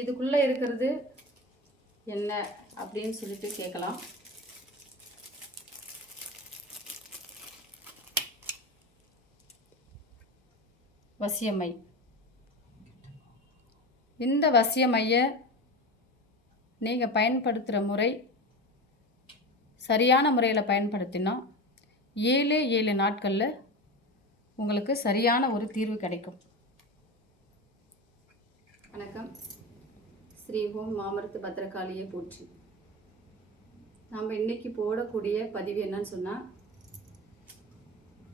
இதுக்குள்ளே இருக்கிறது என்ன அப்படின்னு சொல்லிட்டு கேட்கலாம். வசியமை. இந்த வசியமையை நீங்கள் பயன்படுத்துகிற முறை சரியான முறையில் பயன்படுத்தினா 7 நாட்களில் உங்களுக்கு சரியான ஒரு தீர்வு கிடைக்கும். வணக்கம். ஸ்ரீ ஓம் மாமருத்து பத்திரகாளியை போற்றி. நம்ம இன்னைக்கு போடக்கூடிய பதிவு என்னன்னு சொன்னால்,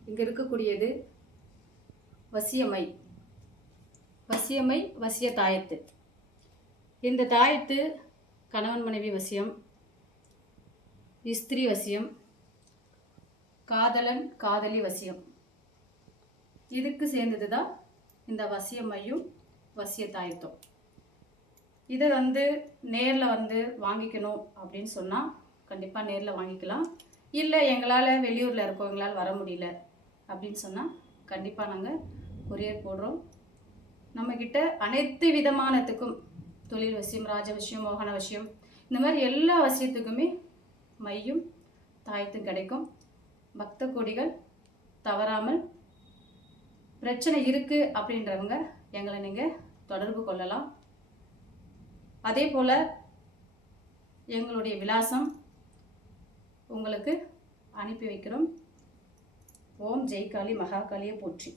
இங்கே இருக்கக்கூடியது வசியமை. வசியமை, வசிய தாயத்து. இந்த தாயத்து கணவன் மனைவி வசியம், ஸ்திரீ வசியம், காதலன் காதலி வசியம், இதுக்கு சேர்ந்தது தான் இந்த வசியமையும் வசிய தாயத்தும். இதை நேரில் வாங்கிக்கணும் அப்படின்னு சொன்னால் கண்டிப்பாக நேரில் வாங்கிக்கலாம். இல்லை எங்களால் வெளியூரில் இருக்கோம், எங்களால் வர முடியல அப்படின்னு சொன்னால் கண்டிப்பாக நாங்கள் கொரியர் போடுறோம். நம்மக்கிட்ட அனைத்து விதமானத்துக்கும் தொழில் வசியம், ராஜ வசியம், மோகன வசியம், இந்த மாதிரி எல்லா வசியத்துக்குமே மையும் தாயத்தும் கிடைக்கும். பக்த கொடிகள் தவறாமல் பிரச்சனை இருக்குது அப்படின்றவங்க எங்களை நீங்கள் தொடர்பு கொள்ளலாம். அதே போல் எங்களுடைய விலாசம் உங்களுக்கு அனுப்பி வைக்கிறோம். ஓம் ஜெய் காளி மகாகாளியை போற்றி.